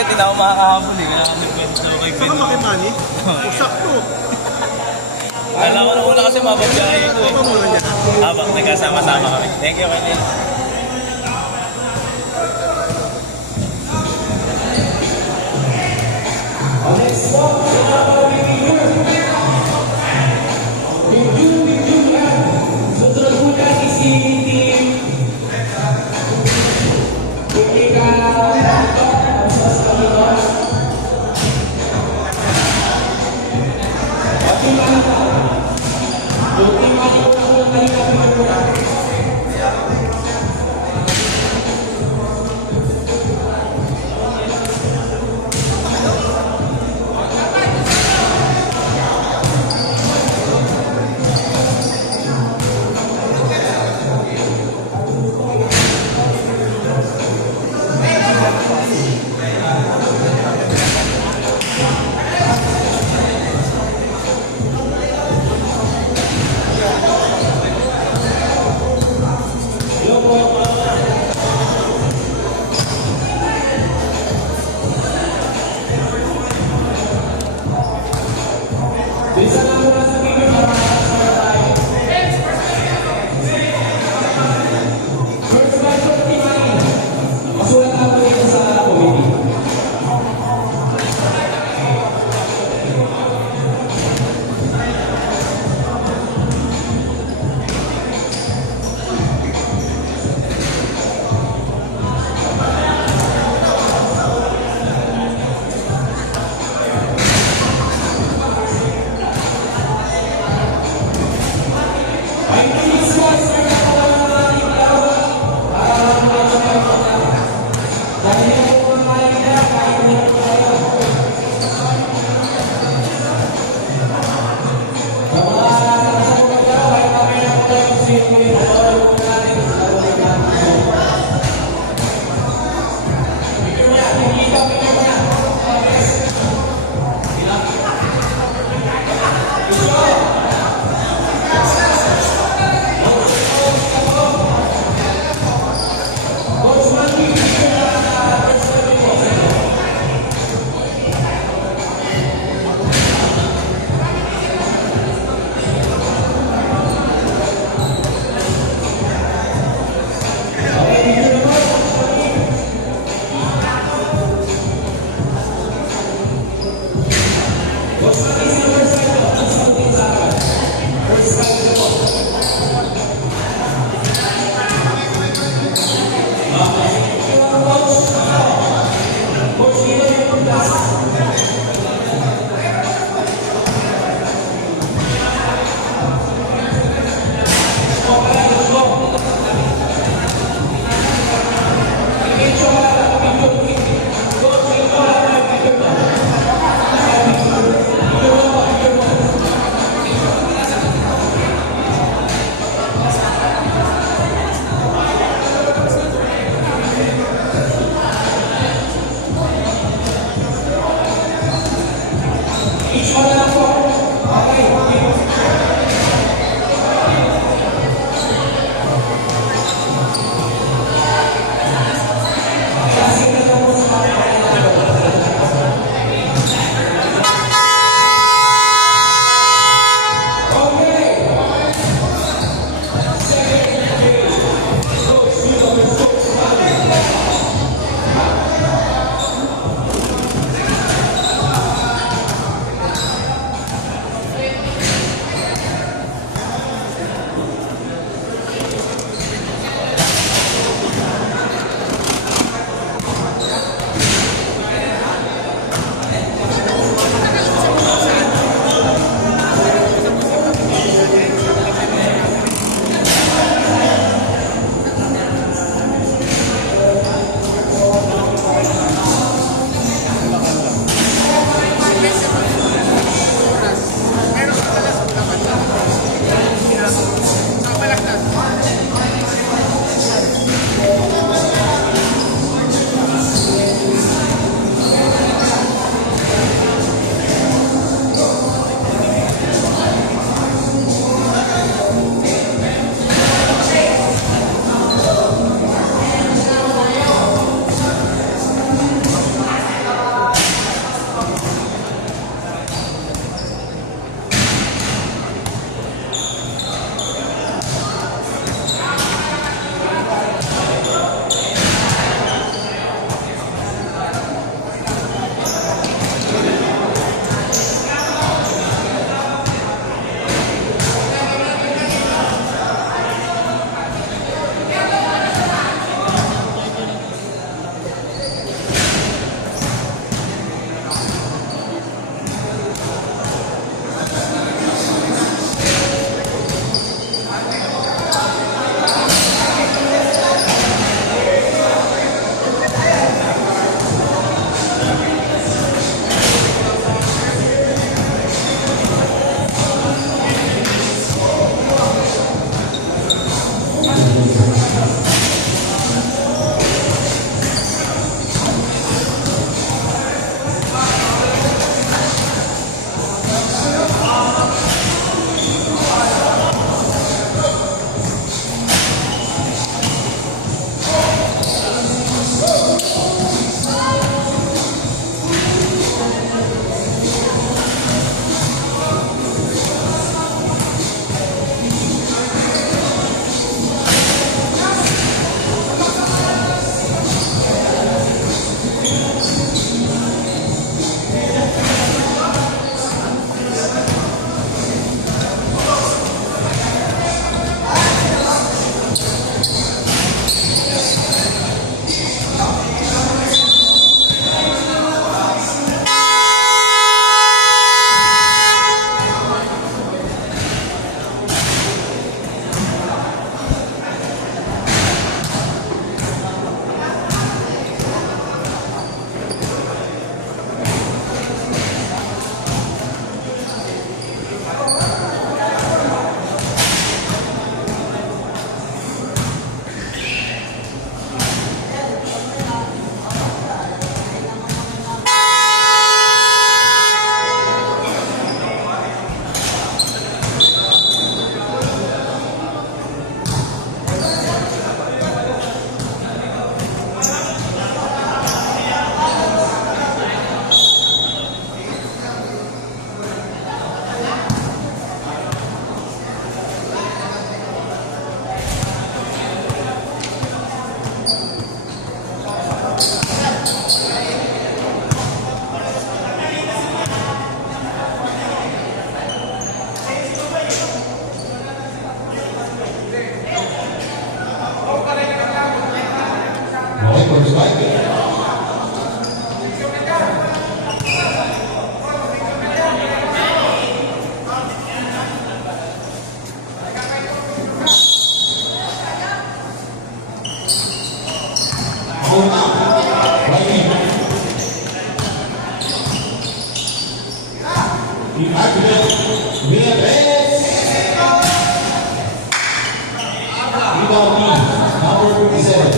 Kasi hindi na ako makakahabol eh. Kaya nag-bench daw kay Ben. Saka makimani? O sakto. Kala ko na una kasi mababyahe ko eh. Pamulan niya na. Habang nagkasama-sama kami. Thank you, Kyle. Number 57.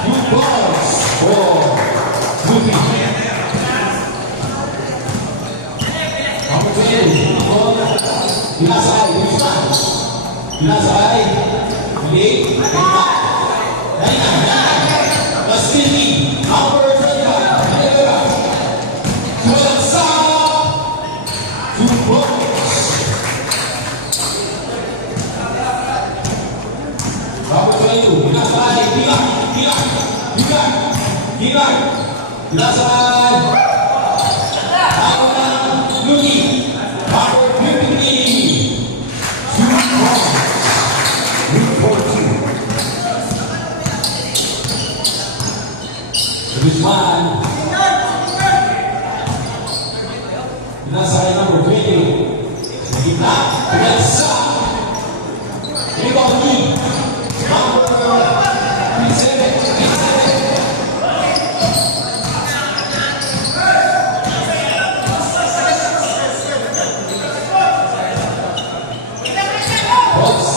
Two balls for Ruby. Number 20. Binasay. Binasay. Hindi. Masini. Number 25. Tuwalsa. Two balls. Number 22. Binasay. Binasay. Binasay. Luki. Number 53. Two balls. Guzman. Binasay number 20. Sa gitna. Binasa. Rebound team. Number 7.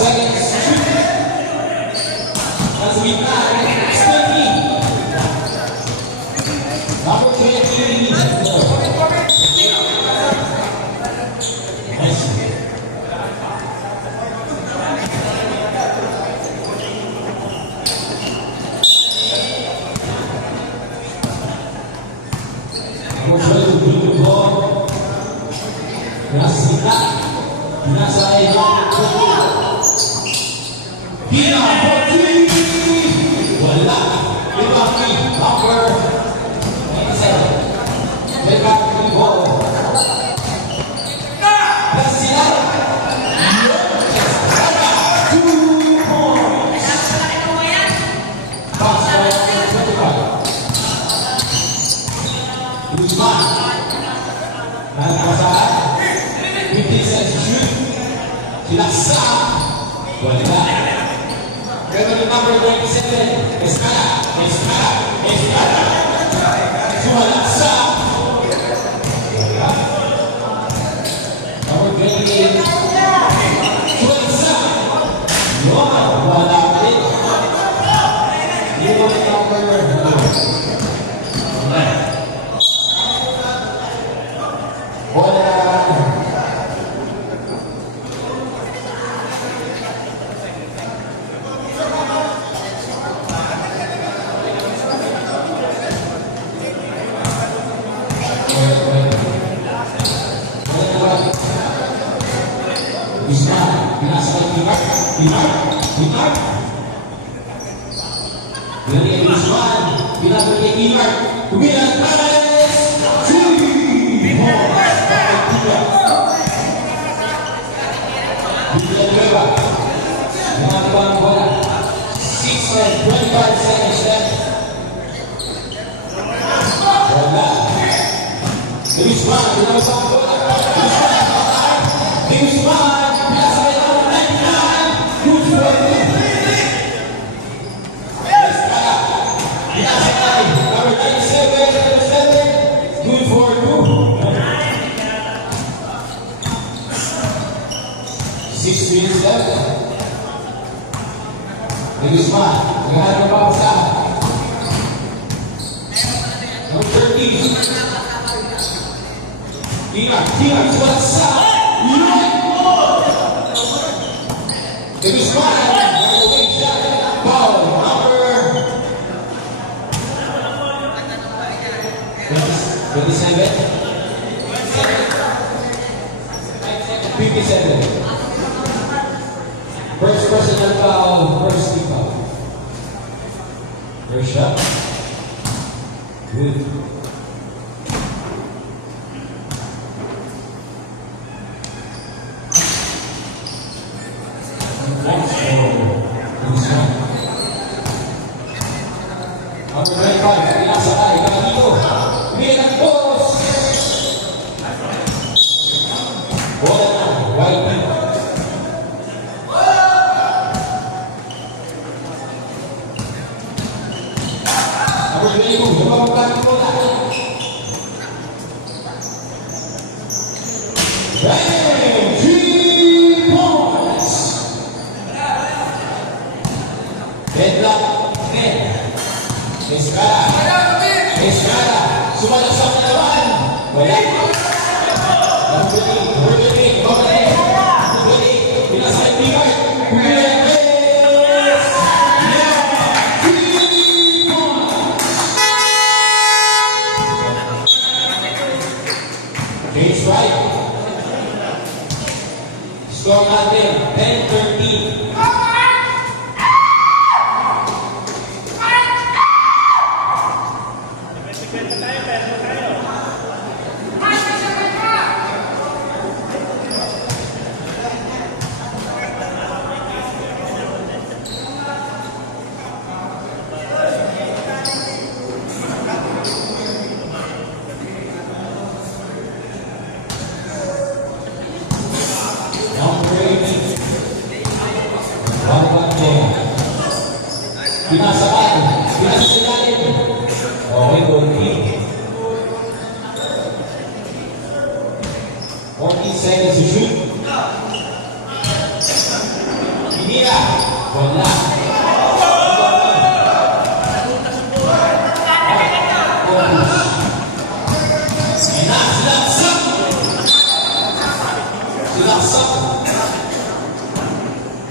Seconds. That's a gitna. Steady. Number 20. Nice. Number 22, bring the ball. Binasa. Binasay. Pina, 14. Wala. Rebound team. Number 27. Get back to the ball. That's the other. 2 points. Bounce ball, 25. Guzman. Nagpasaan. 15 seconds to shoot. Sinaksa. Wala. Ganun yung number 27. Escala. Sumalaksa. Number 28. Sumalaksa. Wala rin. Yung number. Wala. Binasay. Dari Guzman. Binasay kay Iman. Tumilang Pares. 3 points. Bigyan Nueva. Ginagawa ng bola. 6 and 25 seconds left. Wala. Guzman. Ginagawa ng bola. Guzman. Binasay ng 99. Good for you. Number 97. Good for you. 6 minutes left. Guzman. Naghahanap ng papasa. Number 13. Tingnan. Sumalaksa. Guzman. Nagawin siya. Foul. Number 27. 57. First personal foul, first team foul. First shot. Good. Number 25, pinasakay, dito. Bilang boss. Bola na, white team. Number 22, lumabang po natin. Bang! 3 points! Headlock, net. Estrada. Sumalasap na naman. Wala. Number 8, pinasa kay Picard. James Wright. Score natin, 10-13. Pinasakan, pinasasilalim. Okay, goal kick. 14 seconds to shoot. Hindi na. Wala. Silaksak.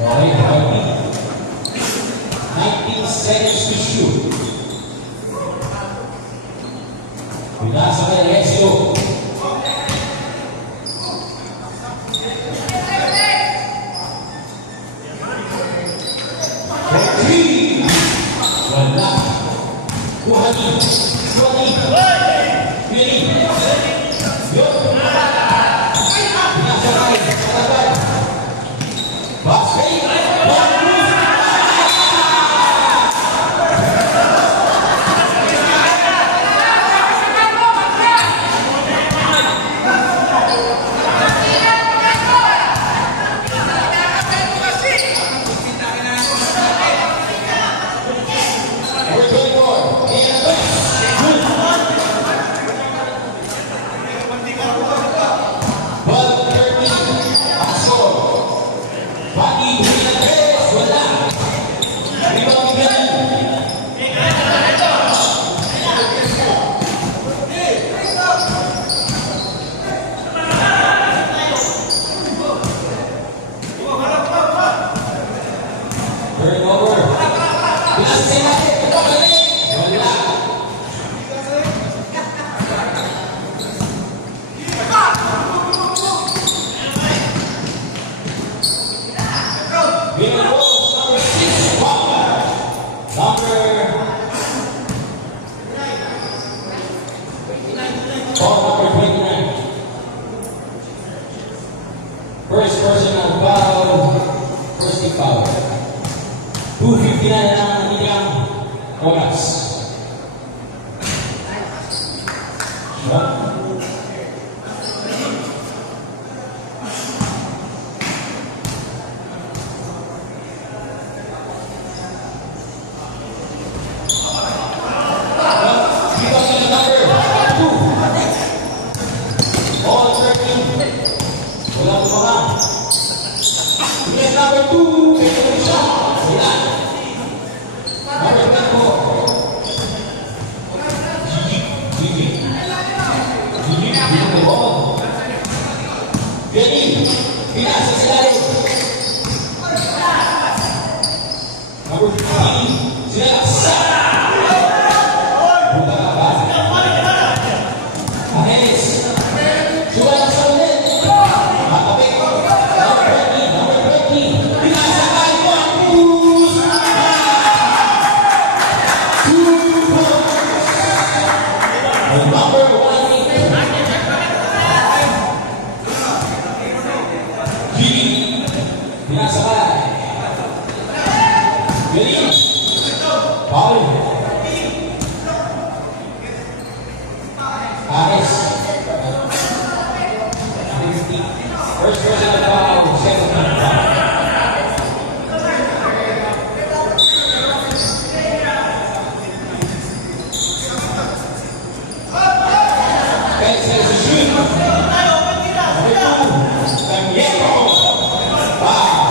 Okay, goal kick. 19 seconds to shoot. Pinasa kay Alexio. Three. Wala. 20. Yun. Pinasa kay Katagal. Basket. First personal foul. First foul. 2:59 na lang ang inyong oras. Number 2, second shot. Wala. Number 24. Gigi. Binang ball. Gani. Pinasa sa lalim. Number 15. Sila. Buka ka ba? Ahelis. Suwala sa ulit. Makapit. Number 1, Gigi, pinasakay. Galing. Paul. Ares. First personal foul, second foul. Next is the shoot. Danielo. Wow.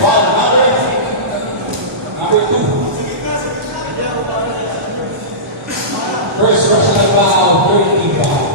Ball number 2. First personal foul, 30 foul.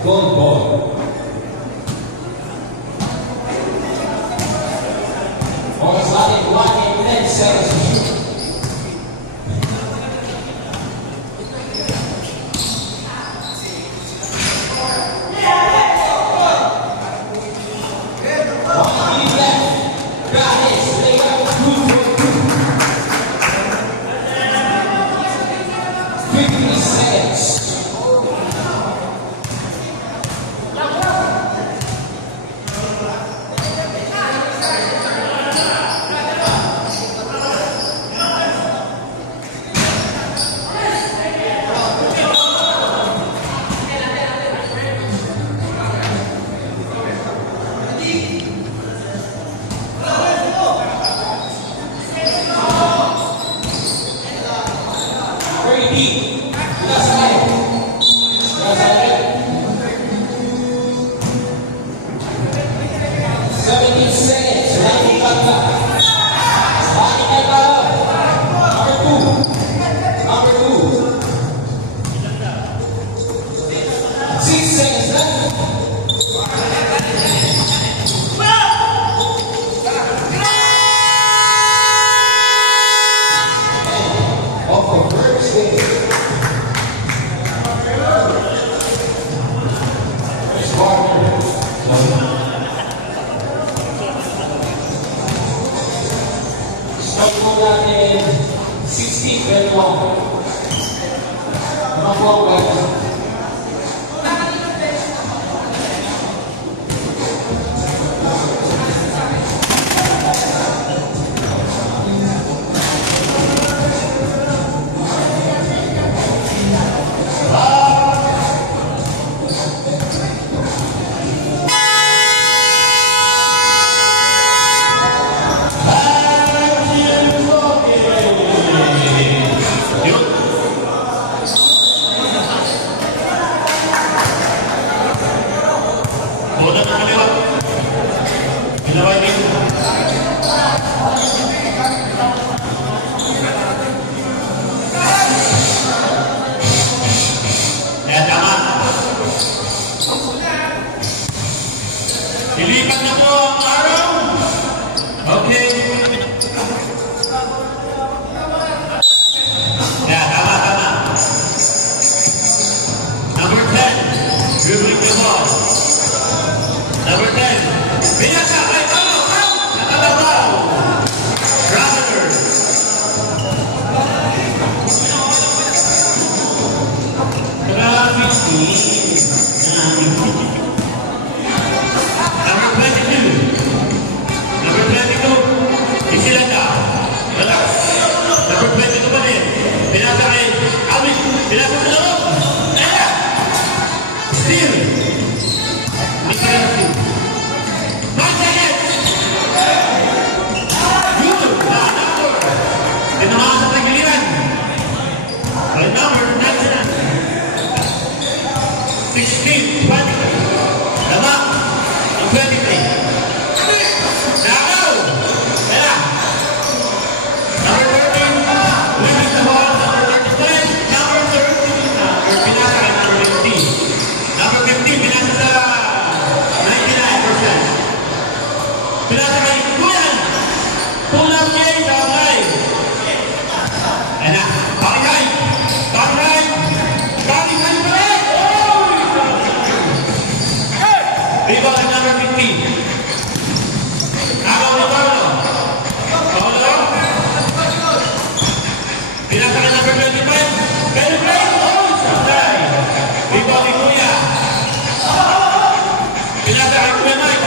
Gold ball. Oras natin 1 and 10 seconds. Natin 16-21. Mga forward. Ilipat na po ang araw. Okay. Yeah, tama. Number 10, dribbling the ball. Number 10, Binasa, right out. Pinasa kay Kuyan. Pull up game, okay. Ayan na. Body right. Body right. Body right pa rin. Rebound number 15. Agaw ni Paolo. Paolo. Pinasa kay number 25. Pero play. Oh, sabay. Rebound ni Kuya. Pinasa kay Kuya Mike.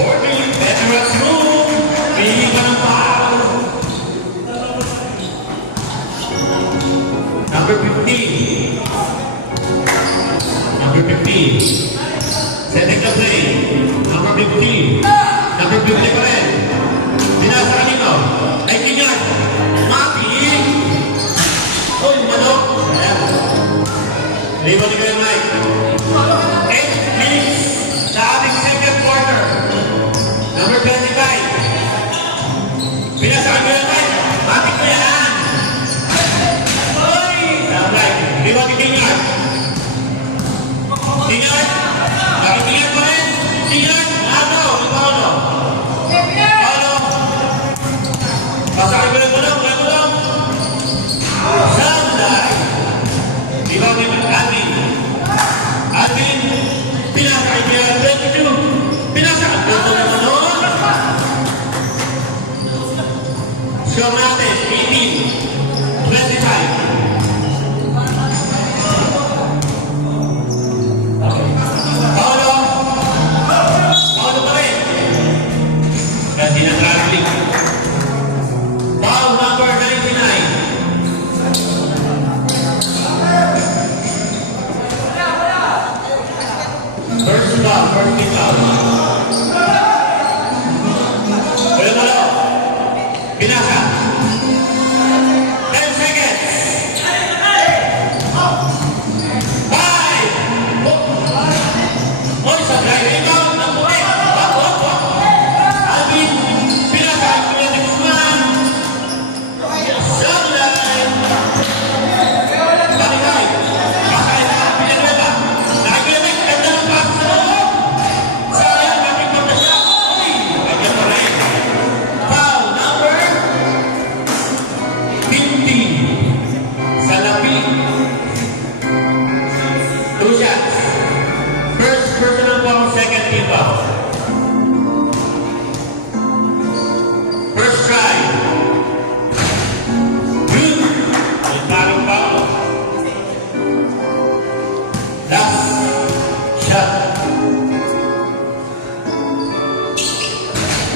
40. Veteran room. Pili ka ng foul. Number 15. Number 15. Setting the play. Number 15. Number 15 pa rin. Dinasa kanino. Ay, kinyan. Mati. Uy, manok. Ayan. Libo ni Kuya Mike. 8 minutes sa ating second quarter. Number 25. Pinasa kanino Mike. Mati ko yan. Uy. Alright. Libo ni Kinyan. Kinyan. Bakit Kinyan pa rin? Kinyan. Ano? Paolo. Paolo. Pasakay ko lang mo lang. Sunday. Libo ni Alvin. Alvin. Pinasa kanino 22. Pinasa kanino noon. Score natin, 18, 25. Paolo. Paolo pa rin. Kasi na-traffic. Foul number 99. First foul, first team foul. Kuya Malo. Pinasa. 10 seconds. 5. Oy, sa drive rebound ng puwet. Wag. Alvin. Pinasa. Kuya ni Guzman. Sunline. Balik. Pasay na Villanueva. Nakakilamig. Ganda ng pass sa loob. Sayang. Bakit pa siya? Uy. Ganyan pa rin. Foul number 15. Salapi. 2 shots. First personal foul, second team foul. First try. Good. May parang foul. Last shot.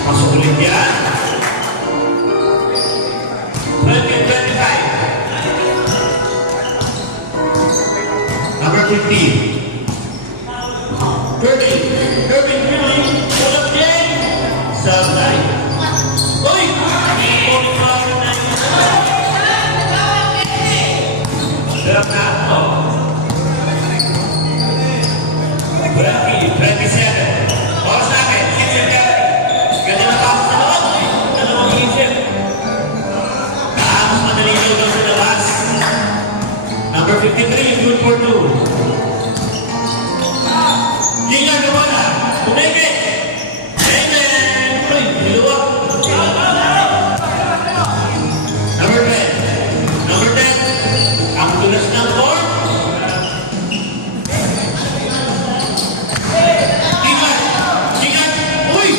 Masuk ulit yan. 20-25. Number 15. 30. Pull up game. Sunday. Uy! Sarap na. 27. Oras natin. Kitchen carry. Ganda na pasok sa loob. Dalawang isip. Kaamos madali yung doon sa labas. Number 53, good for 2. Gingan Gawala, tumigit. Amen. Uy, niluwag. Number 10. Number 10. Ang tulas ng court. Gingan. Uy.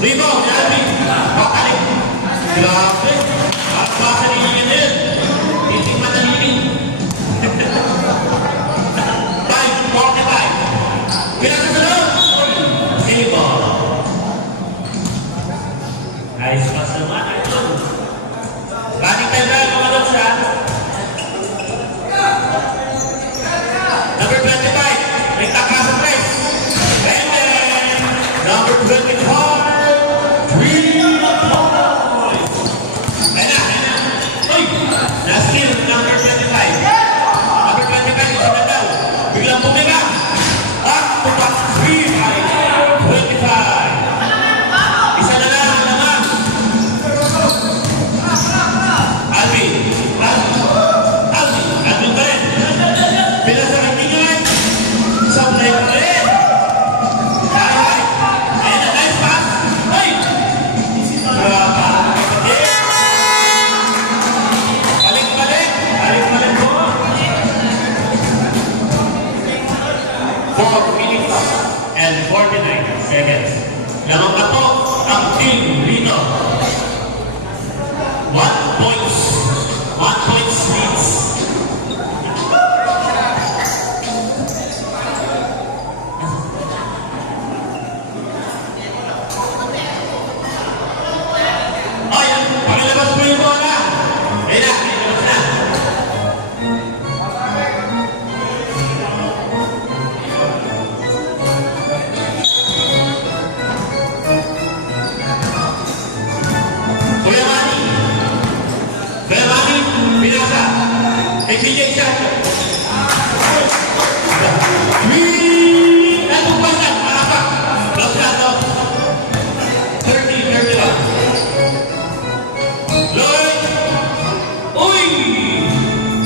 Rebound, Alvin. Pakalik. Grabe. At basa ni Gingan yun. Hindi madalili. 5-45. Pinasa sa loob. Rebound. Nice pass naman. Running time drive, mga dogs, ha? Number 25. May taka sa press. And then, number 25. 3 points. Ayan na. Uy! Na-steal, number 25. Number 25, isa na daw. Biglang pumiga. At tupak 3-25. Isa na lang naman. Alvin. Alvin pa rin. Pinasa kay Kinyan. Sablay pa rin. Ay. Ayan na, nice Namapato ang team dito. 1 points. 1 points leads. Oh, yan. Pakilabas mo yung bola. Ayun na. Pakilabas na. Kuya Manny. Kuya Manny, binasa. NBJ shot. Natong basa. Malapak. Block shot to. 30 lang. Lloyd. Uy!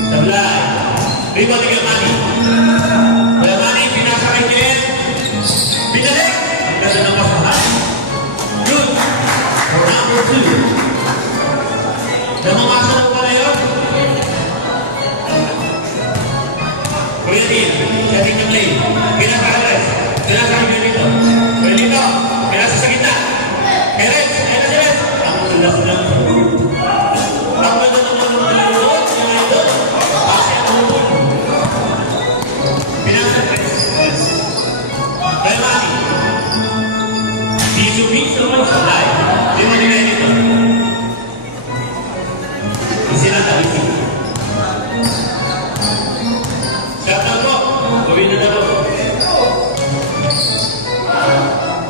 Tablay. Rebound ni Kuya Manny. Kuya Manny, binasa kay Jen. Binalik. Ganda ng pasahan. Good. For number 2. Namamasa na pala yun? Kuya Dean, setting ng lane. Pinasa ka Reds. Pinasa ka Benito. Benito, pinasa sa gitna. Kay Reds, ayun na si Reds. Ang tulas lang. Ang ganda naman ng malulot. Yung ito. Pasi ang ulul. Pinasa ka Reds. Kaya Manny. Bisu-bisu ang supply. Di mo nila dito. Sila tayo. Shoutout po. Gawin na po.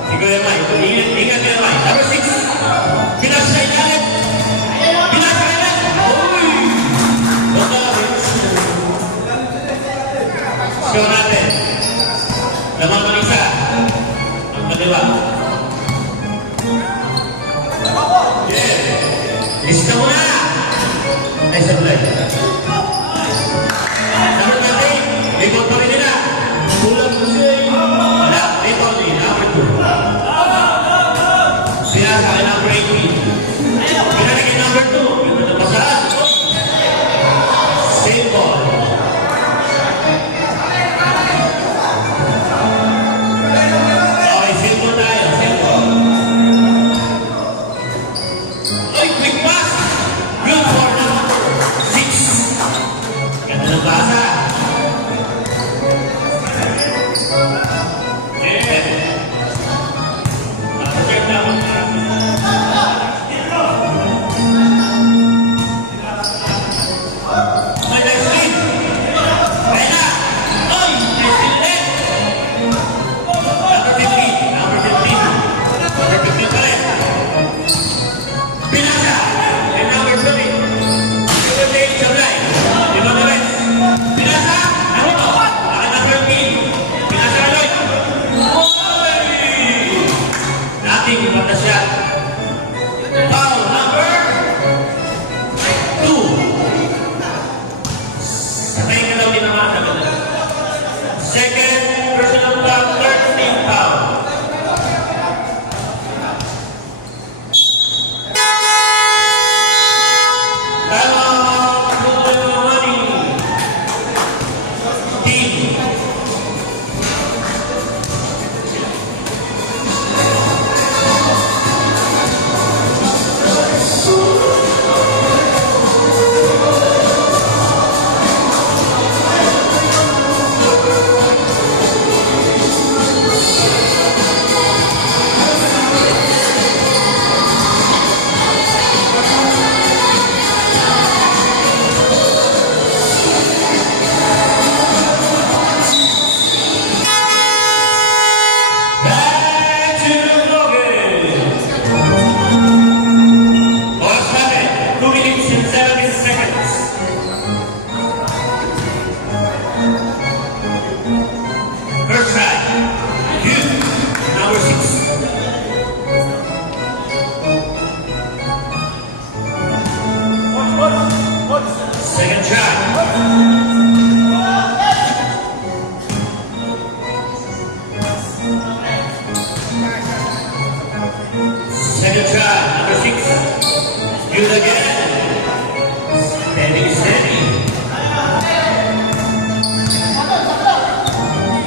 Si Kuya May. Ingat Kuya May. Number 6. Pinasa sa ilalim. Pinasa ka na. Uy! Bota. Score natin. Lamang manisa. Ang kaliwa. Yeah. Iska mo na. Ay, sablay. Number 20, rebound pa rin nila. Kulang mo siya. Wala, rebound ni number 2. Pinasa kay number 18. Pinalagay number 2. Ganda na pasahan. Same ball. Okay, same ball tayo. Same ball. Ay, quick pass. Good for number 6. Ganda ng basa. May nice lead. Kaya na. Oy, nice lead. Number 15. Number 15. Number 15 pa rin. Pinasa. And number 20. Number 8, Sablay. Lima na rin. Pinasa. Ano to? Akin number 15. Pinasa ka Lloyd. Oy! Dating iba na siya. Foul number 2. Sabay ka daw din naman. Second personal foul, 13 foul. Second shot. Second shot, number 6. Good again. Steady, steady.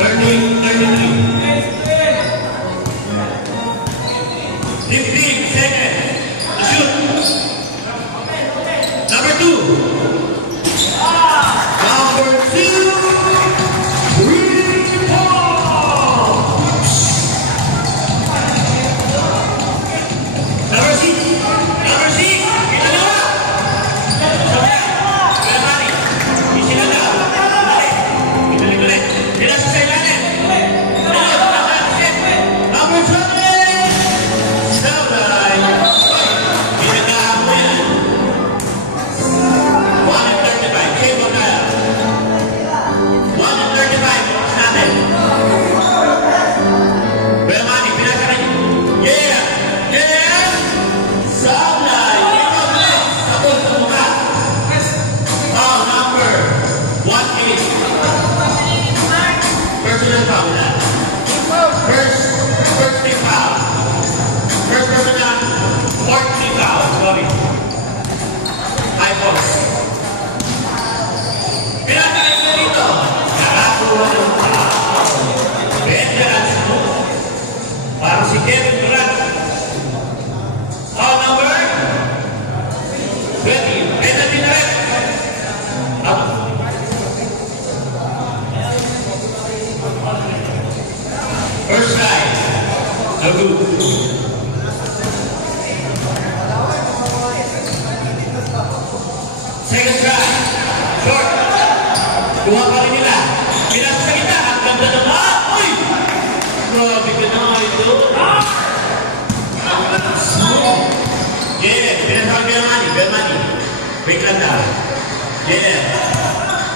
30, 33. 15 seconds. To shoot. Number 2. Number 2. Green ball. Number 6. Number 6. Kita na. Sabay. Kaya mali. Isila na. Ulit. Dila sa ilalim. Number 7. Sabay. Pinagahan mo yan. 1:35. Game on na. 1:35. Natin. Kaya mali. Pinasa na yun. Yeah! Yeah! Sabay. Ikaw ulit. Tapos sa mukha. Foul number 1-8. Personal foul na. First team foul. First personal, fourth team foul. Sorry. High post. Pinakain na dito. Nakakuha ng foul. Veterans mo. Para si Kevin Durant. Foul number 20. Penalty na rin. Out. First try. No good. Second try. Short. Kuha pa rin nila. Pinasa sa kita. Ang ganda naman. Uy! Grabe ka na ito. Yeah. Pinasa ka Belmani. Wait lang daw. Yeah.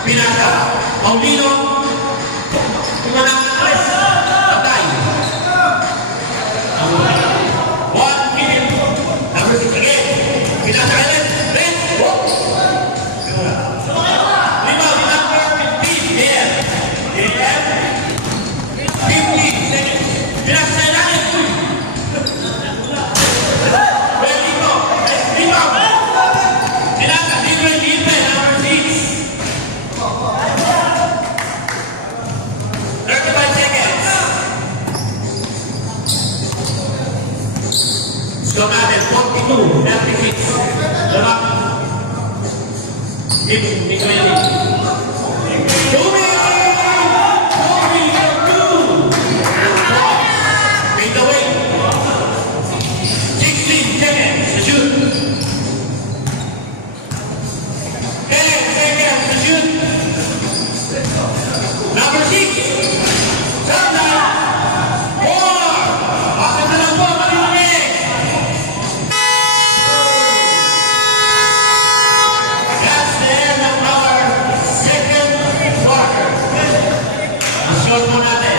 Pinasa. Paulino. Tumanang alis. Patay. 1 minute. Number 6 again. Pinasa ka rin. Red. Whoop. Lima. Number 15. Yeah. Yeah. 15 seconds. Pinasa sa ilalim. Red. Lima. Lima. Pinasa. Libre. Number 6. 35 seconds. Score natin, 42-36. Lamang. Hindi ko yan. Tumi! Tumi for 2. Fade away. 16 seconds to shoot. 10 seconds to shoot. Number 6. Sanda. 4. Bakit na lang po, malimunin. That's the end of our second quarter. Ang score po natin,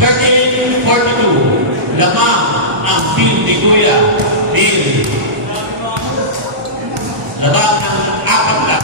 13-42. Lamang ang team ni Kuya Bill. Lamang ang 4 lang.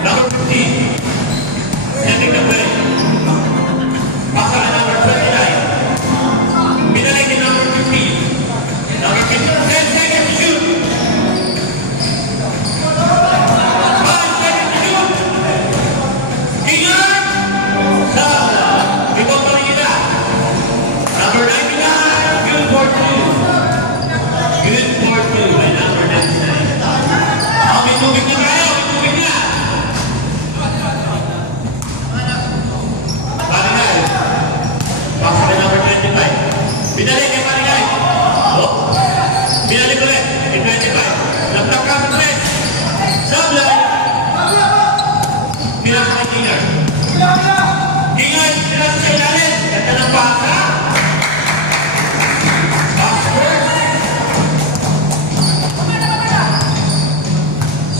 Number 15, setting the play. Pasa ka number 29. Pinalik ni number 15. Number 15, 10 seconds to shoot. 5 seconds to shoot. Ingat! Salah. Ibang paligida. Number 99, good for 2. Good for 2 by number 99. May tubig na kayo, may tubig na. Paligay. Pasa ka number 25. Pinalik kay Paligay. Oh. Pinalik ulit. Kay 25. Nagtap ka sa press. Sablay. Pinasa kay Kingar. Kingar, pinasa sa ilalim. Ganda ng pasa. Passport.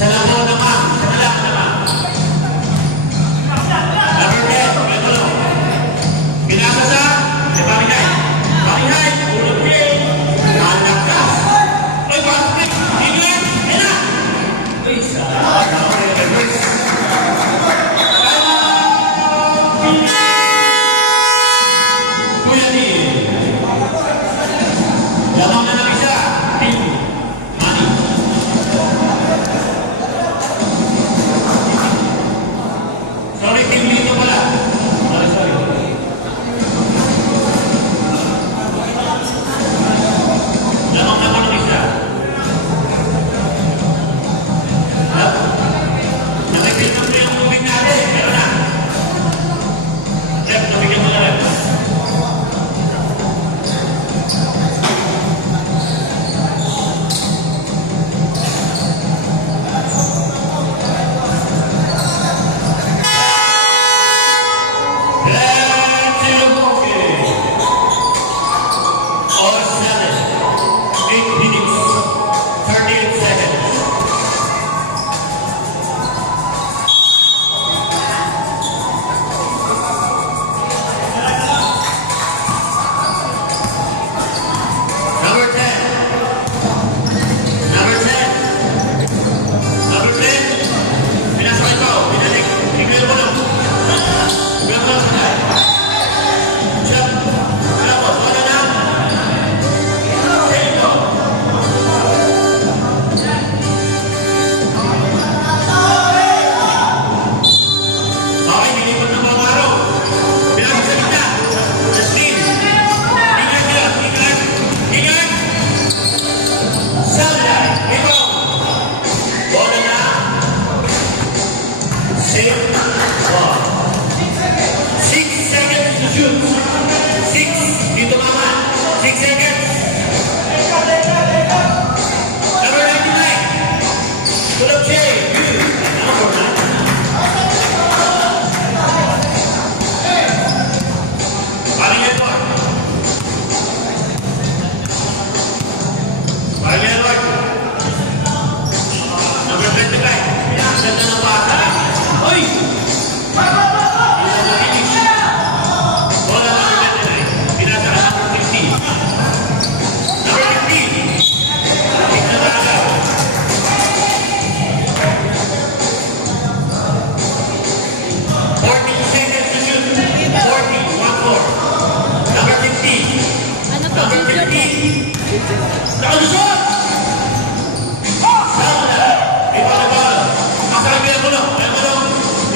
Sa labo naman. Sa labo naman. Number 10. Pwede. Pinasa sa Paligay. Paligay. Ulog game. Nalakas. Ay, basket. Kingar. Ina. Kuya ni. Lamang na ng isa. Team Manny. Sorry, team dito pala. Sorry. Lamang naman ng isa. Nakikita mo yung tubig natin. Meron na. Chef, nabigyan mo na rin. Let's see the focus. Or 7. 8 minutes. 38 seconds. Number 10. Number 10. Number 10. Pinasok ito. Pinalik. Tignan mo lang. Tignan mo lang sa tayo. Jump. Tapos, wala na. Ito. Okay, nilipot ng mga araw. Pinasok sa gitna. Justin. Ingat nila. Ingat. Ingat. Sablay. Ito. Bola na. Save. 6 seconds to shoot. 6. Dito mama. 6 seconds. Number 99. Tulog Jay. Good. Number 9. Paling Edward. Paling Edward. Number 25. Ganda ng bata. Uy! Bola number 29. Pinasa ka number 15. Number 15. Tignan na agad. 14 seconds to shoot. 40. 1-4. Number 15. Ano to? Number Video to? 15. Nakalusot! Sablay. Ito na ball. Masarap yung bulong. Ang bulong.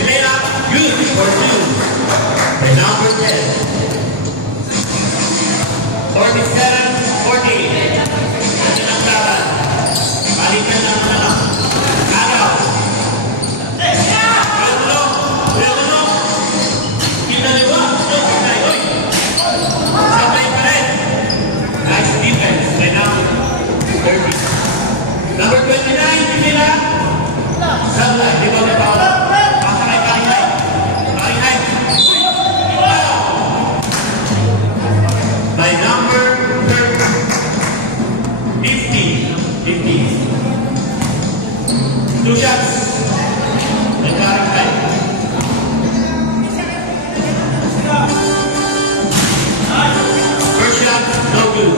Elena. Good for 2. By number 10. 47-40. Nandiyan ang laban. Balikan lang na lang. Agaw. Kuya bulong. Kuya bulong. Kinaliwa. Oy. Sablay pa rin. Nice defense. By number 30. Number 29, Pipila. Sablay, di ba may power? Pasa kay Paligay. Paligay. By number 50. 2 shots. By Paligay. First shot, no good.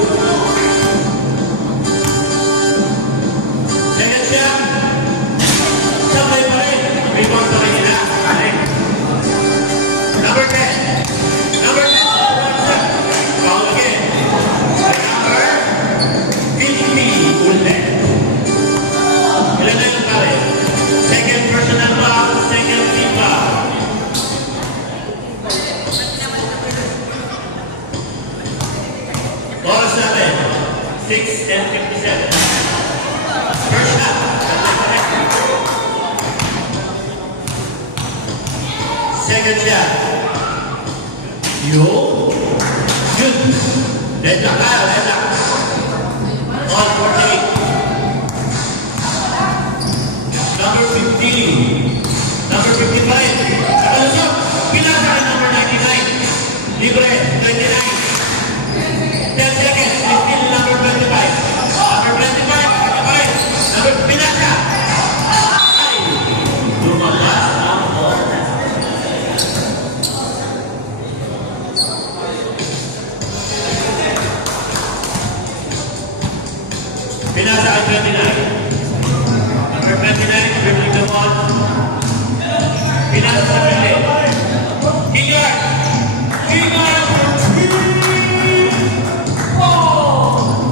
Second shot. Yo. Good. Let's go, Kyle. Let's go. On 48. Number 15. Number 55. Nakalusok. Pinasa ka number 99. Libre. 29. 10 seconds. 15. Number 25. Number 25. 25. Number Pinasa. Ay. Lumabas ang bola. Pinasa ang 29. Number 29, dribbling the ball. Pinasa sa pili. Kingar! Kingar! Oh!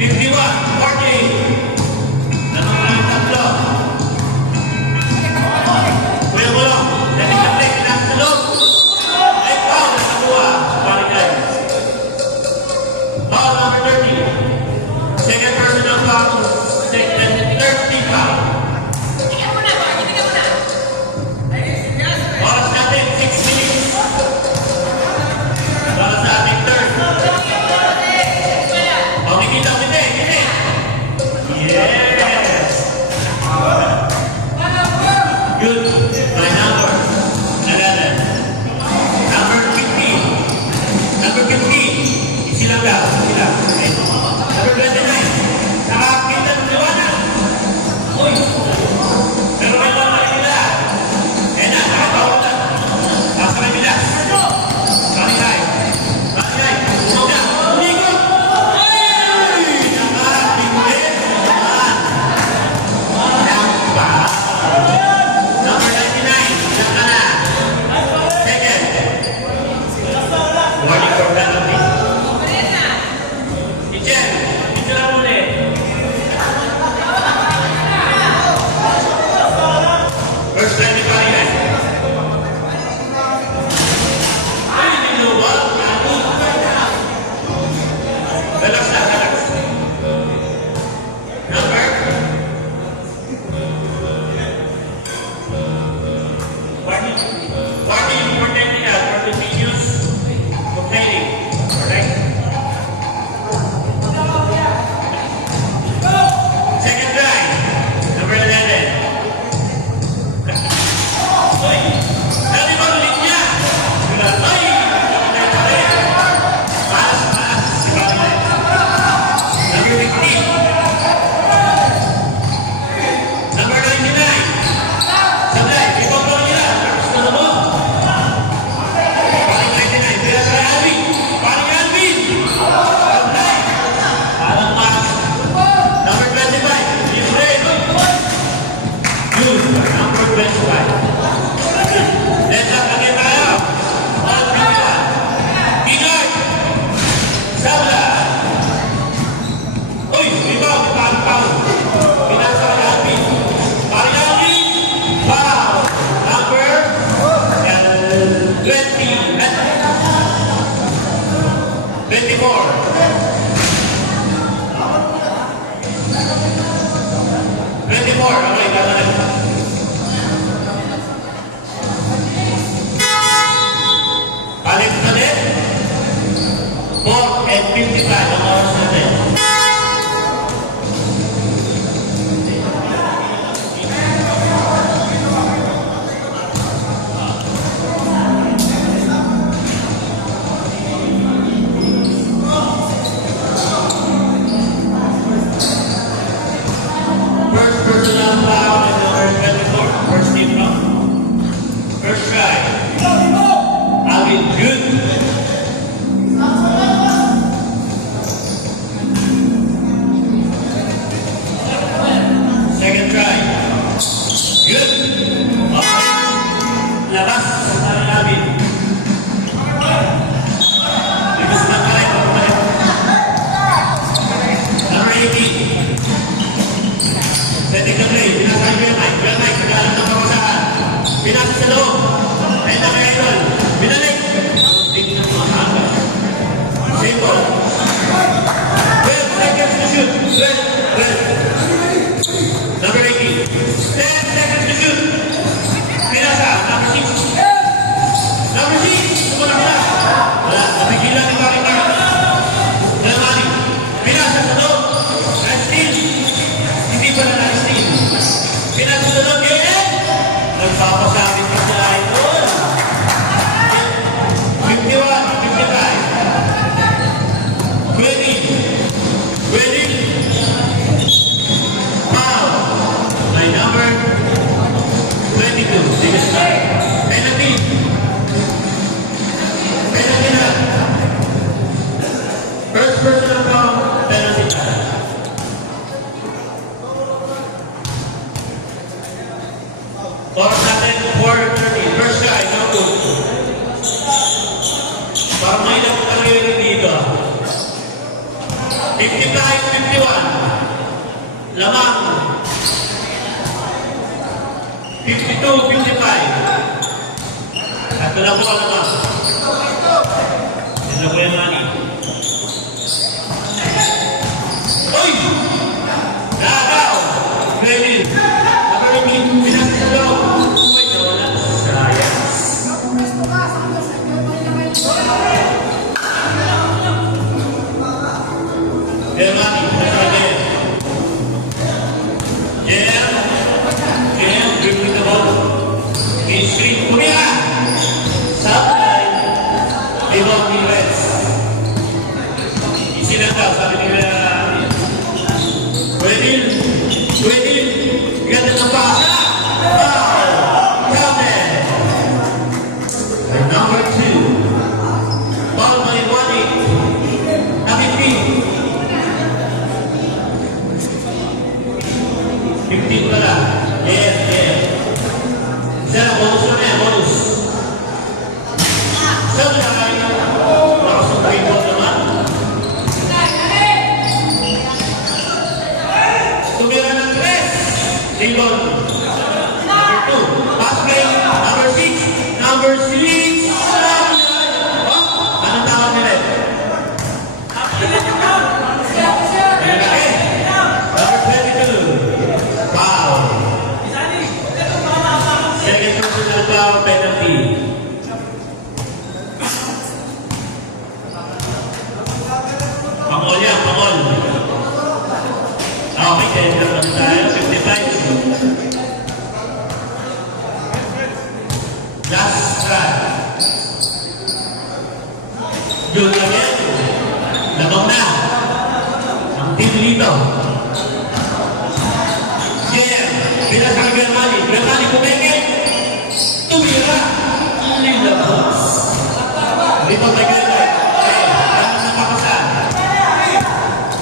51, 40. Nanungalang tatlo. Kuya Bulong, natin pinasa sa loob. Ay, foul, nakakuha. Barangay. Foul number 30. Second personal foul. Second 30 foul. Oras natin, 6 minutes. Para sa ating third. O, kikita, kiti. Yes! Good. My number 11. Number 15. Number 15. Isilang daw. Isilang. Okay. Number 29. Nakakita ng liwanag. Uy. Pero may mga nakikita. Ayan na. Nakatawa na. Nasa kabila. Balihay. Balihay. Umog na. Umikot. Ay! Nakatingin. Napa. Number 99. Diyan ka na. Second. Warning for penalty. Ichen. Ichen lang muna eh. First 25 yan. Ay, niluwag. Relax na, relax. Number? Party important niya for the videos complaining. Alright? Second drive. Number 11. Uy! Dali ba ulit niya? Uy! Ulit pa rin. Pass, pass. Si Barney. Number 15. Number 99. Sablay, ibang ball nila. Tapos na mo. Paling 99. Pira sa Alvin. Paling Alvin. Sablay. Parang pass. Number 25. Libre. Good. Number 25. Let's up again tayo. All Pila. Pinard. Sabla. Uy, para na steam. Pinasunod ngayon. Nagpapasabit ka sa idol. 51, 55. 20. Foul. My number 22. Take a strike. Penalty. Penalty na. First personal foul. Penalty na. Oras natin 4:30. First guy, no good. Parang may ilang kalirin dito. 55-51. Lamang. 52-55. At wala po ang lamang. Ito po yung money. Uy! Nagaw! Ready! Nakarinig, pinasalaw. Uy, wala. Sayang. Yeah, money. Yeah, dribbling the ball. Okay, screen. Kumira! Sideline. Rebound ni Reds. Isinagaw, sabi nila. Pwede. Ganda ng pasa. Foul. Counted. And number 2. Foul by Wani. Nakipin. 15 pala. Yes. Zero, bonus na yan, bonus. Sabay. Nakasong rebound naman. Tumira ng 3. Rebound. Number 2. Pass play. Number 6. Number 6. Oh, anong tawag nila? Number 22. Foul. Second personal foul penalty. Pangol yan, pangol. Okay, kaya pa tayo. 55. Last try. Yun lang yan. Labang na. Ang team dito. Yeah. Binasang Gramali. Gramali kumengit. Tumira. Nilabos. Dito may gano'n. Okay. Ganun na papasan.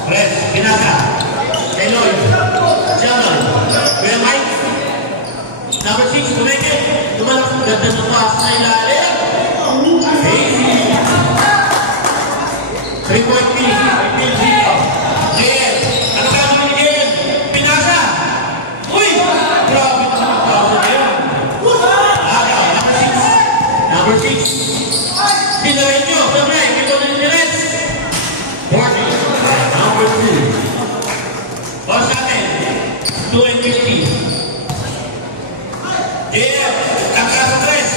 Res. Pinasa. Kay Lloyd. Jamal. Kuya Mike. Number 6. Kumengit. Tumalak. Ganda ng pass na ilalim. Easy. 3-point piece. May pill dito. Jen. Ano ka naman ni Jen? Pinasa. Uy! Grabe na naman tao sa Jen. Agaw. Number 6. Pinarin nyo. Sabi. Pinarin nyo rin. 40. Number 2. Boss natin. 2-50. Jen. Tangka sa 3.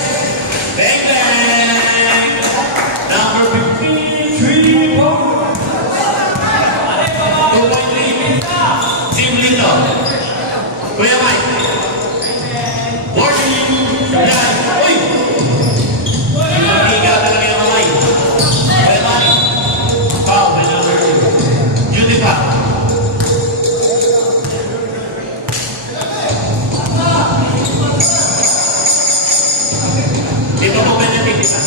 Bang bang. Number 53. 2.3. Team Lito. Kuya Mike. Warning. Yan. Uy! Higa talaga yung kamay. Kuya Mike. Foul by number 2. Judy pa. Dito mo penalty kita.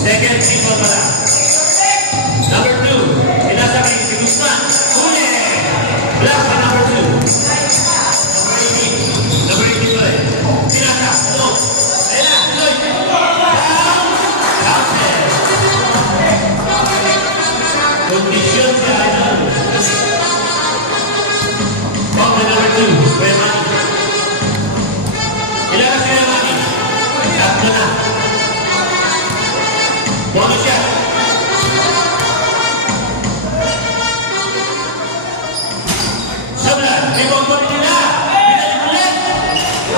Second people pala. Number 2. Inasa kay si Guzman. Huli! Black by number 2. Number 18. Number 18 pa rin. Sinasa. No. Ayan. Lloyd. Down. Counted. Condition si Idol. Ball by number 2. Kuya Manny. Ilan na Kuya Manny? Tatlo na. Bonus shot. Sablan, rebound pa rin nila. Pinalik ulit.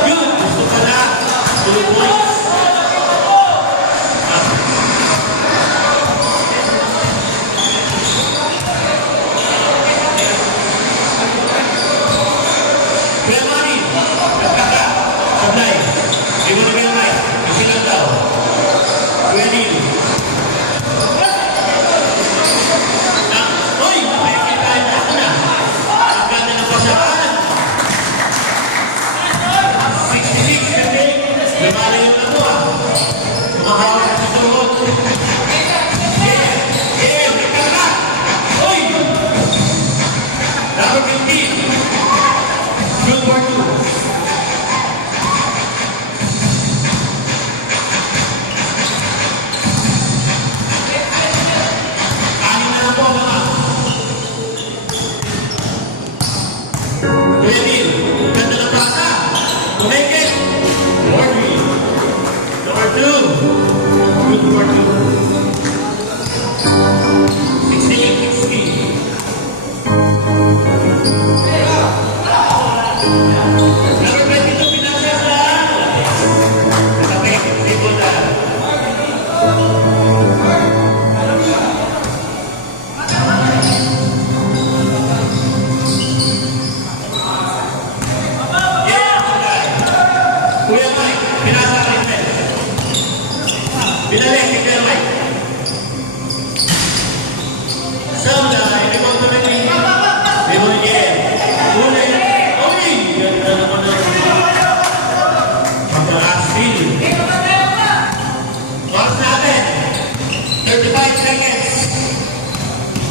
Yun, gusto ka na. 2 points.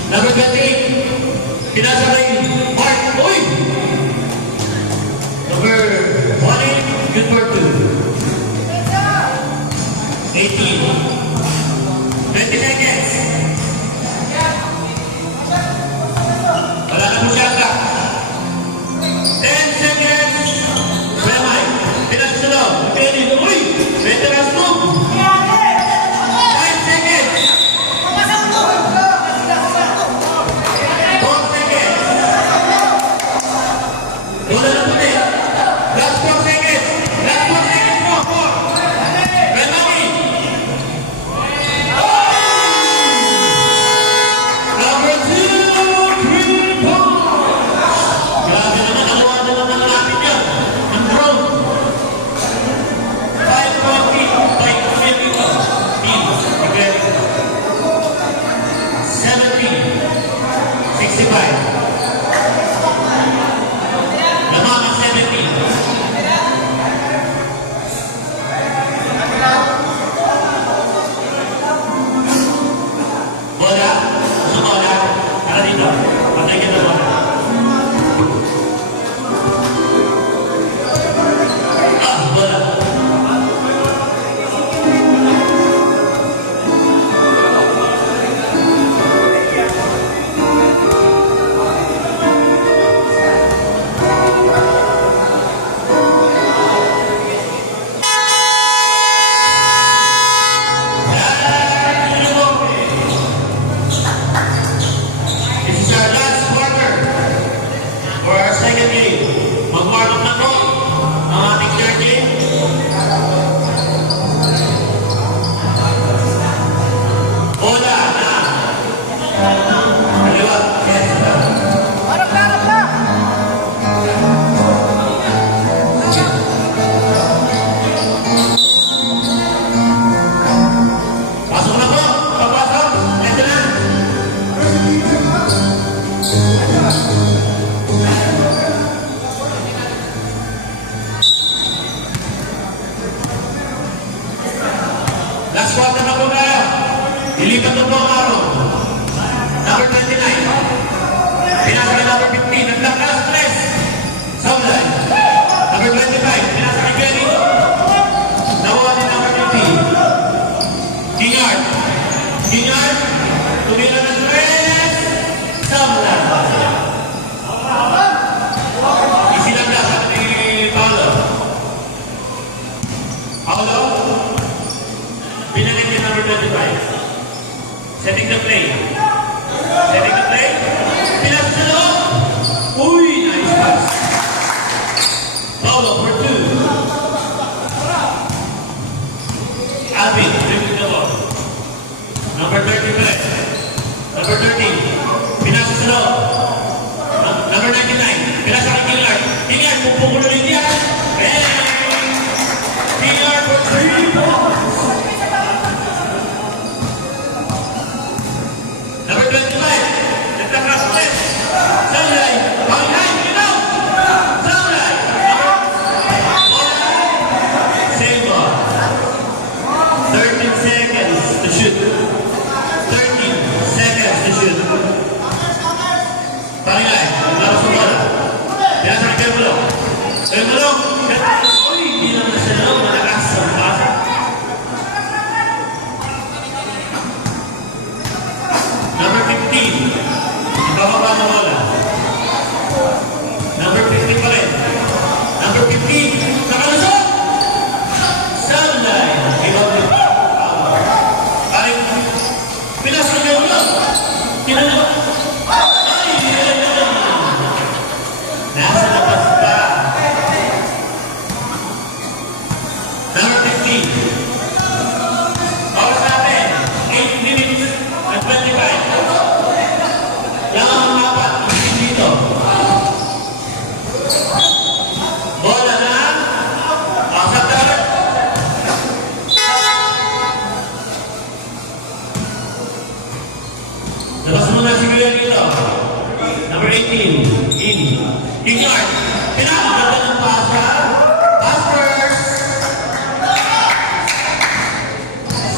Number 28, pinasa kay Mark. Uy! Number 18, good for 2. 18. 20 seconds. Wala na po siya ka. 10 seconds. Remay. Pinasunod. Penny. Uy! 20 last move. 5 seconds. 4 seconds. Wala na po niya. Last 4 seconds. Last 4 seconds po. 4. Remay. Number 2, 3 points. Grabe naman, nakuha na naman natin yan. Ang drone. 5-40 by Filipino. Team. Again. 70-65. Lamang ang 70. Bola. Gusto mo bola? Tara dito. Patay ka na bola. Bola. This is our last quarter for our second game. Mag-warm up na po ang ating third game. Bola na. Kaliwa. Yes. Pasok na po. Papasok. Ito na. Last quarter na po tayo. Ilipat na po ang araw. Number 29. Pinasa kay number 15. Naglakas press. Saulay. Number 25. Pinasa kay Kelly. Nakuha ni number 15. Ginyard. Ginyard. Tumira ng press. Saulay. Isinanda sa ni Paolo. Paolo. Pinalik ni number 25. Setting the play. Setting the play. Pinasa sa loob. Uy! Nice pass. Paolo for 2. Alvin, dribbling the ball. Number 35. Number 13. Pinasa sa loob. Number 99. Pinasa kay Gillard. Gillard, pupukulo rin yan. Gillard for 3 points. Number 25. Nagtakas ulit. Saulay. Pangay. Ginaw. Saulay. Save ball. 13 seconds to shoot. 13 seconds to shoot. Pangay. Laro sa bola. Pinasa kay Kemulo. Kemulo. Uy, hindi naman siya lang. Matakas ang pasa. Number 15. Ibababa na bola. Number 15 pa rin. Number 15. Nakalusot! Saulay. Ibababa. Ay, pinas na kayo lang. Kinalo. Ay, nasa labas pa. Number 15. Oras natin. 8 minutes at 25. Lang ang apat. Dito. Bola na. Sa third. Labas muna si Kuya dito. Number 18. In. Ginyard. Pinakaganda ng pasa. Pass first.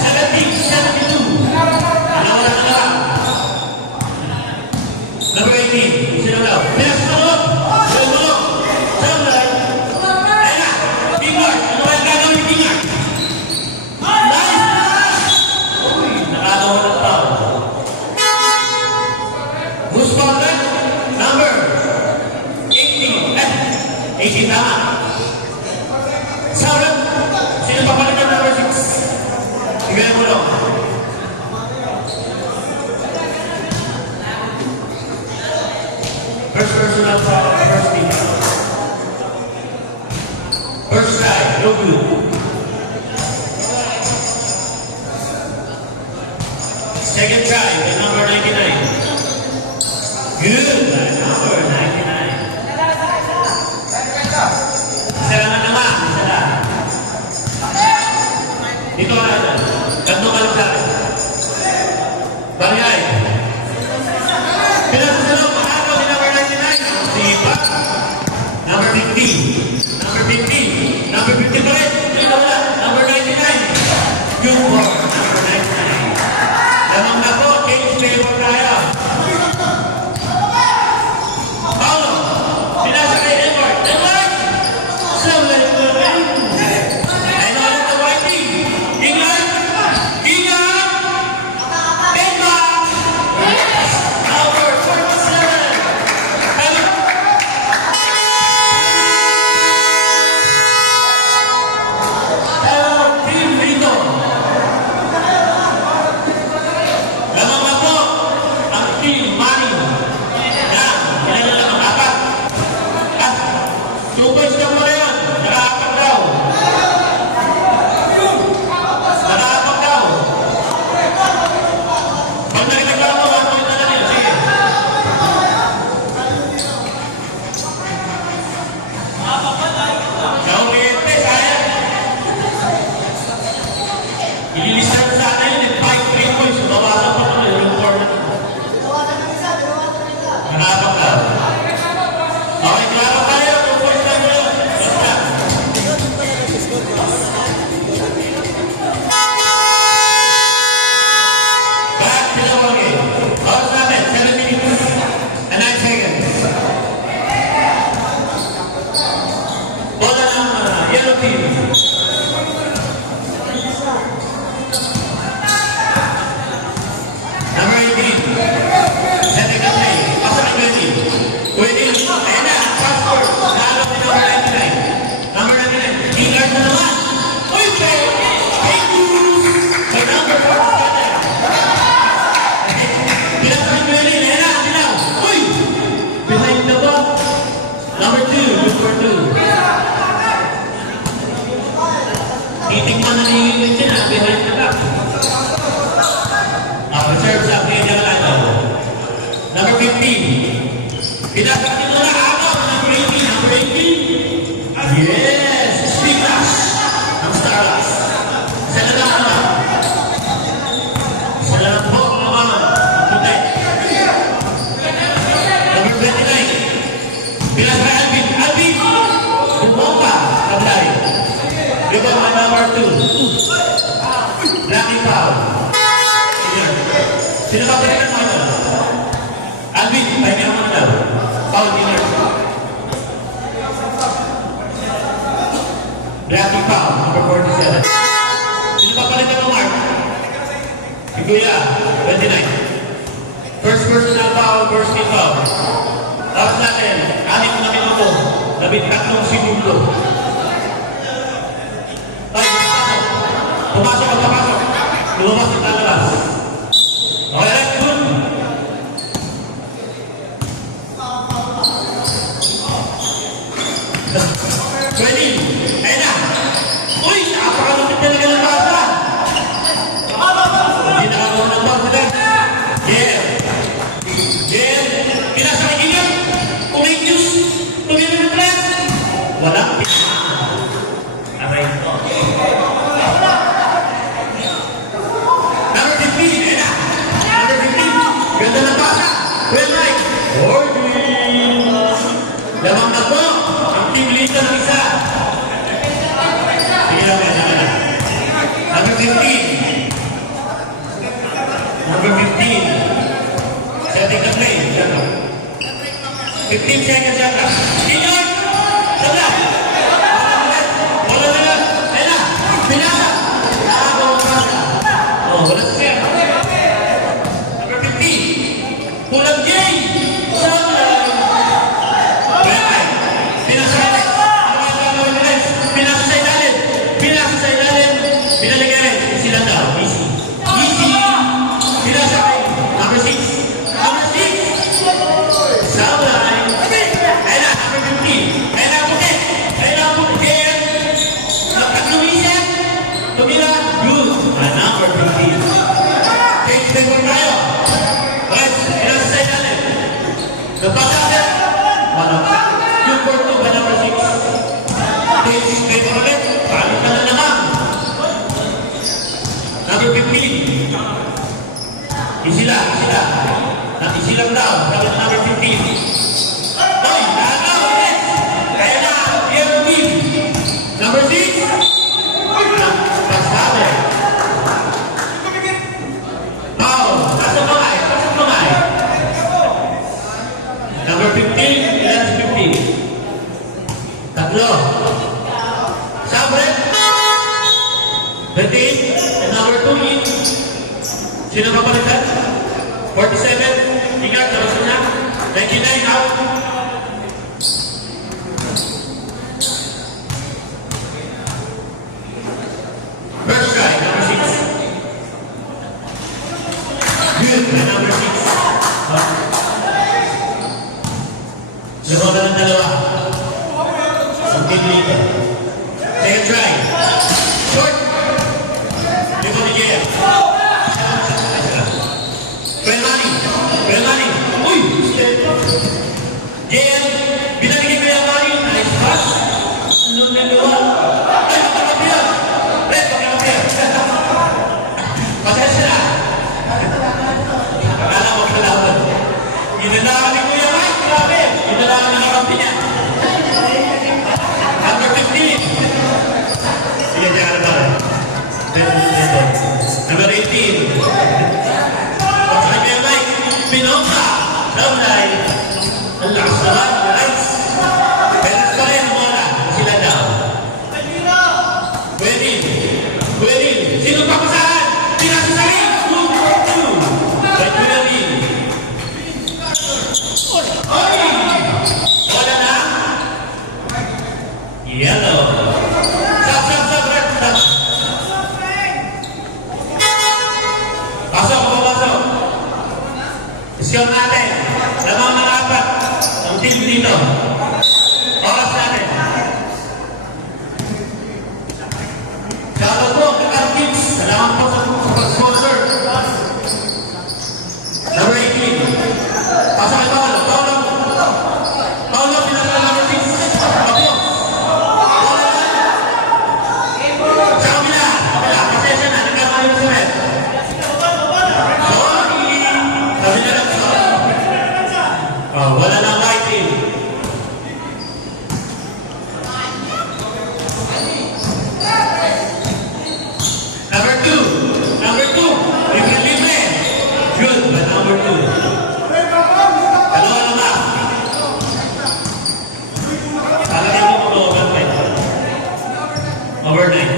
70-72. Alawa na lang. Who's ball that? Number 18. 18 tama. Saulat. Sino papalitan number 6? Tignan mo lang. First personal foul, first team. First strike, no good. Second try, by number 99. Good, by number 99. Isa lang naman, isa lang. Dito ka na. Ganto ka lang sa akin. Banyay. Pinasusunod, mahalo si number 99. Sipa. Number 50. Number 50. Number 50 pa rin. Sino wala? Number 99. Good ball. Number 99. Lamang na po, change favor tayo. Paulo. Sinasa kay Edward. Edward! Somebody put it in. And all of the whitey. Ingat! Ingat! Edward! Number 47. Hello. Hello, Team Vito. Lamang na po ang Team Manny. Yan, ilan na lang ang apat. At superstar mo na yan. Nakaapat daw. Nakaapat daw. Pag nakitagal mo, 1 point na lang yun. Sige. Kauliente, sayang. Ililista na sa atin yun, 5-3 points. Mabasan pa naman yung format. Nakaapat daw. Okay, klaro tayo. 2 points lang yun. Basta. Back to the ball game. Oras natin, 7 minutes and 9 seconds. Bola ng yellow team. Number 18. Setting up play. Pasa kay 20. 20. Ayan na. Fast forward. Lalo ni number 99. Number 99. Ingard na naman. Uy, pero. Thank you. Kay number 47. Pinasa kay 20. Ayan na. Dinaw. Uy. Behind the ball. Number 2. Good for 2. Titikman na nililin siya na. Behind the back. Reserve sa Pwede Alano. Number 15. Pinasakit mo na ako. Number 18. Number 18. Yes! Speakers ng Starlux. Isa na lang naman. Isa na lang po ang mga puti. Number 29. Pinasakit Alvin. Alvin! Bumompa. Tablay. Dito ang number 2. Lucky foul. Sino ba pinagin mo ito? Alvin, pahinga mo na daw. Foul dinner. Blackie foul, number 47. Sino ba palitan mo, Mark? Si Kuya, 29. First personal foul, first team foul. Tapos natin, 6 na minuto. 13 segundo. Ay, pumasok, magpapasok. Lumabas at lalabas. Okay, that's good. Pwede. Ayun na. Uy, napakalupit talaga ng basa. Hindi nakagawa ng basa na. Yeah. Yeah. Pinasakigigan. Umigdus. Tumira ng class. Walang pinaan. Aray ito. Number 15. Ayun na. Number 15. Ganda ng basa. Well, right. Lamang na po. Ang team lead ng isa. Sige lang, sige lang. Number 15. Number 15. Setting the play. 15 seconds yata. Senior! Sabla! Wala nila. Ayun na. Pinasa. Nakagawa ng basa. Oh, wala siya. Number 15. Pulang Jay! pinasa sa ilalim. Napasakit. Wala. Yung court to ba number 6? Kay Coronel, paano ka na naman? Number 15. Isila. Isilang daw. Sabi na number 15. Ay, nakaw, yes! Kaya na, yellow team. Number 6. Pasabi. Pasok kamay. Number 15, ilan si 15? Tatlo. Sabre. 13, and number 2 in. Sino kapalitan? 47, ingat, tapos na. 99 out. First try, number 6. Good, by number 6. Labanan ng dalawa. Ang team dito. Second try. Short. Liko ni JM. Belmani. Uy! JM, binalik kay Belmani. Nice pass. Anong dalawa? Ay, makakapiyag. Red, makakapiyag. Pasensya na. Akala mo kalaban. Inalaman ni Kuya Mike. Grabe. Inalaman ng kampi niya. Number 15. Sige, siya ka na. Number 18. Pasakay Kuya Mike. Pinoksa. Downline. Ang lakas naman. Nice. Penas pa rin. Wala. Sila daw. Pwede. Sino papasahan? Pinasasari. 2-2. By Kuya Mike. Oy! Wala na. Yellow. Stop, red, stop. Pasok. Score natin. Lamang mga apat. Ang team dito. Oras natin. Shoutout po, Kakar Kids. Salamat po sa sponsor. Number 18. Pasok kay Paolo, pinasa number 6. Pablo. Sa kabila. Pasensya na, nagkamali na sa red. Sorry. Sabi na lang sorry. Wala nang white team. Number 2. Libre. Good, but number 2. Dalawa na ba? Talagang mo ko overtime. Overtime.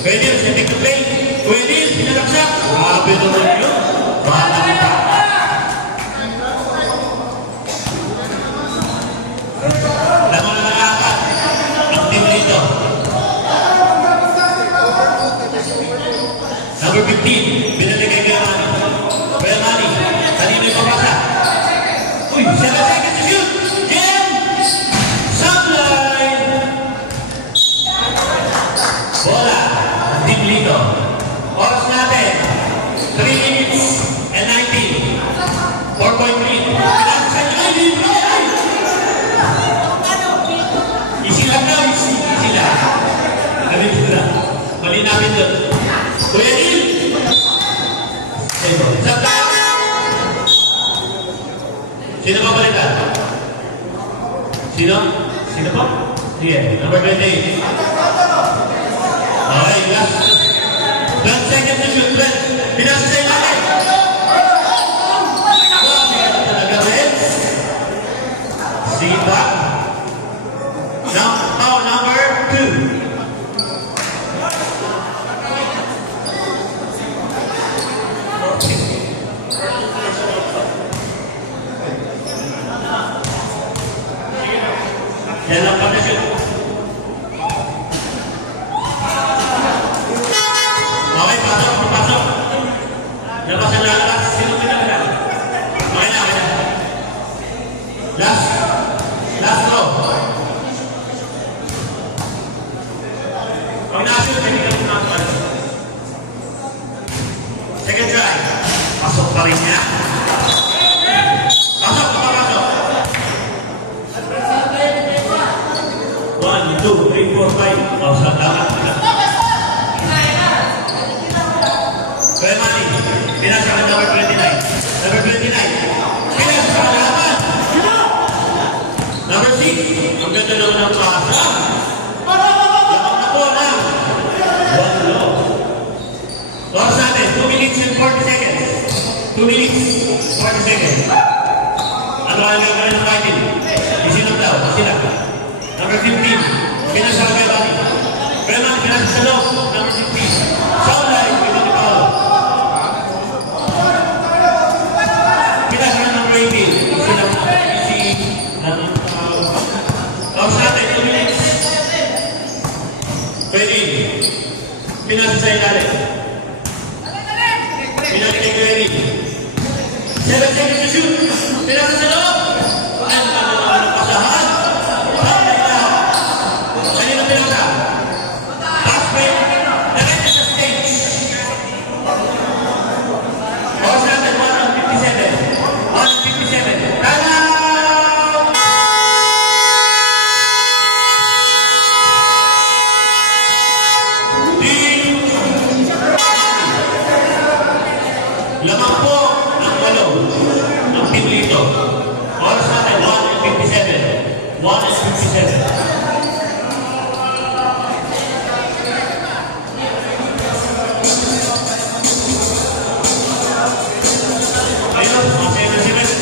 Pwede, setting to play. Pwede, pinalaksak. Grabe naman yun. Bahala kita. Lamang na nakaka. Ang team dito. Number 15, binalik kay Belmani. Kanina yung papasa. Uy, 7 seconds to shoot. Jam! Sunlight! Bola. Team Lito. Oras natin. 3 minutes and 19. 4.3. Pinasa niyo. Ay, libre! Isilang na. Isila. Galit sila. Mali namin doon. Kuya Gil! Isang tayo! Sino ka balikan? Sino? Sino po? Sige, number 28. Okay, last. 12 seconds to shoot. 12. Pinasa sa ilalim. Wow, talaga rin. Sige ba? Now, number 2. Yan lang pa na shoot. Okay, pasok. Labas ang lalabas. Sino pinagala? Okay na. Last row. Pag na-shoot, hindi ka pumapan. Second try. pa rin niya. Pasok, papasok. 1, 2, 3, 4, 5. Oh, sa tama. Kuya Manny, pinasa ka number 29. Number 29. Pinasa ka laban. Number 6. Ang ganda naman ang pasa. Lamang na po lang. 1 low. Loss natin, 2 minutes and 40 seconds. 2 minutes, 40 seconds. Ano ang gagawin ng fighting? Isinong daw, sila. Number 15, pinasa ka Kuya Manny. Kuya Manny, pinasa sa loob. Number 15. Sunlight, Kuya Manny Paolo. Pinasa ka number 18. Isinong Loss natin, 2 minutes. Pwede. Pinasa sa ilalim. Pinasa kay Gary. 7 seconds to shoot. Pinasa sa loob. Ang ganda ng pasahan. Sabay na. Kanina pinasa. Last break. Diretso sa stage. Oras natin, 1:57. 1:57. Time out! Lamang po ang walo ng team Lito. Oras natin, 1:57. 1:57. Ayun, masaya na si Red.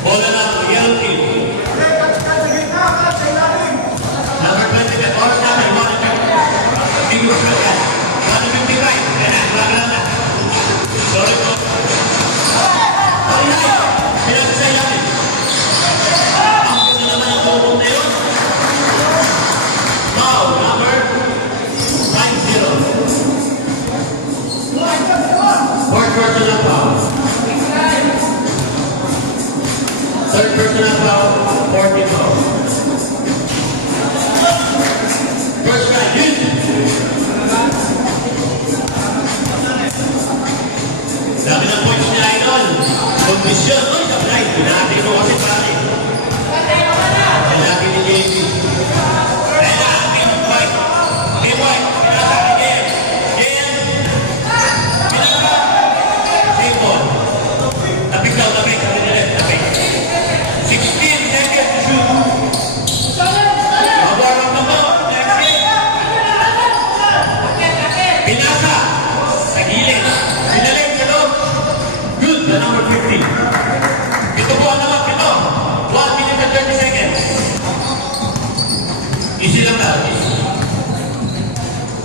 Bola na po, yellow team. Number 25, oras natin, 1:55. Kaya, baga na. Sorry po. Ay, pinasa sa ilalim. Ang ganda naman yung bubong na yun. Foul, number 50. Fourth personal foul. Third personal foul, 40 foul. First try, yun. Dami ng points niya, Idol. Kondisyon, oy, sablay. Pinati mo kasi pare. Pinati ni JB. Kaya na, Team White. Team White, pinasa ni JM. JM, pinasa. Same ball. Tapik daw, tapik. Tapik. 16 seconds to shoot. Mabuharap na po. Next game. Pinasa. Sa gilid. Pinalig sa loob. Good. The number 50. Ito po ang naman. Ito. 1 minute and 30 seconds. Easy lang na.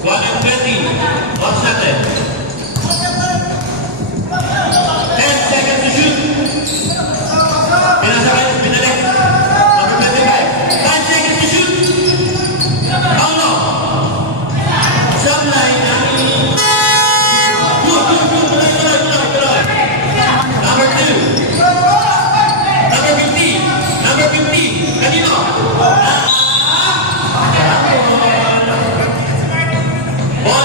1 and 20. Watch natin. 10 seconds to shoot. Pinasa kayo, pinalik. Number 25. 5 seconds to shoot. Paulo. Sunlight. Good. Tuloy. Number 2. Number 50. Number 50. Kanino? Ball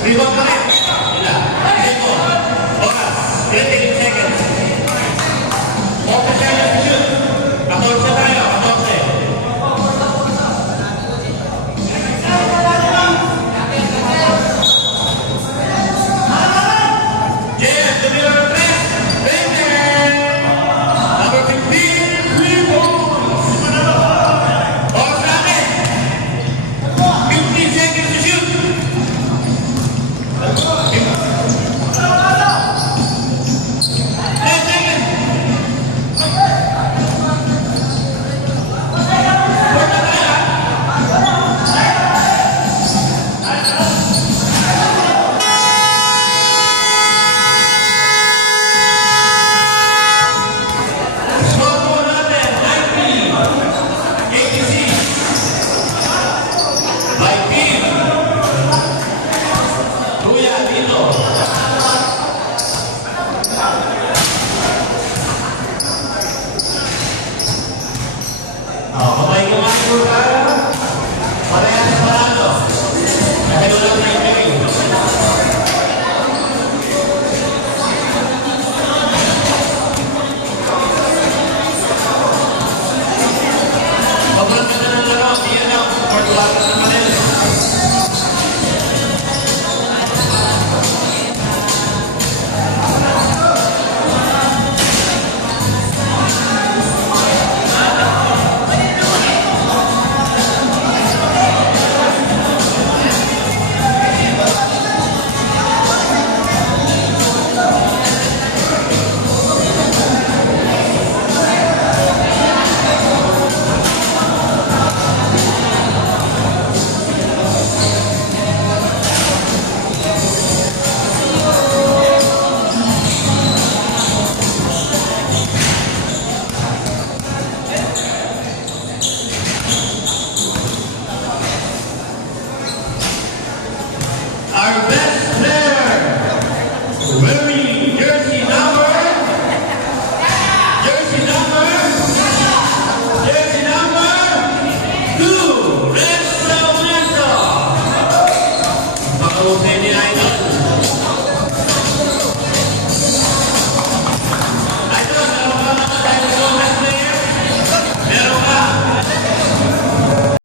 Rebound pa rin. Sila. Tempo. Oras. 30 seconds. Open tayo na shoot. 14 tayo. 14. Jeff, tumira ng 3. 20. Number 15. 3 points. Oras natin. 15 seconds to shoot. 10 seconds. Score po natin, 90-86. By team. Kuya Dino. Kamay-kamay po tayo. Parehas parado. Dahil walang break. Pagod ka na ng laro, yan ang pagkakata ng Manila. Our best player, wearing jersey number 2, Red Salmento. Pakahusay nila ito.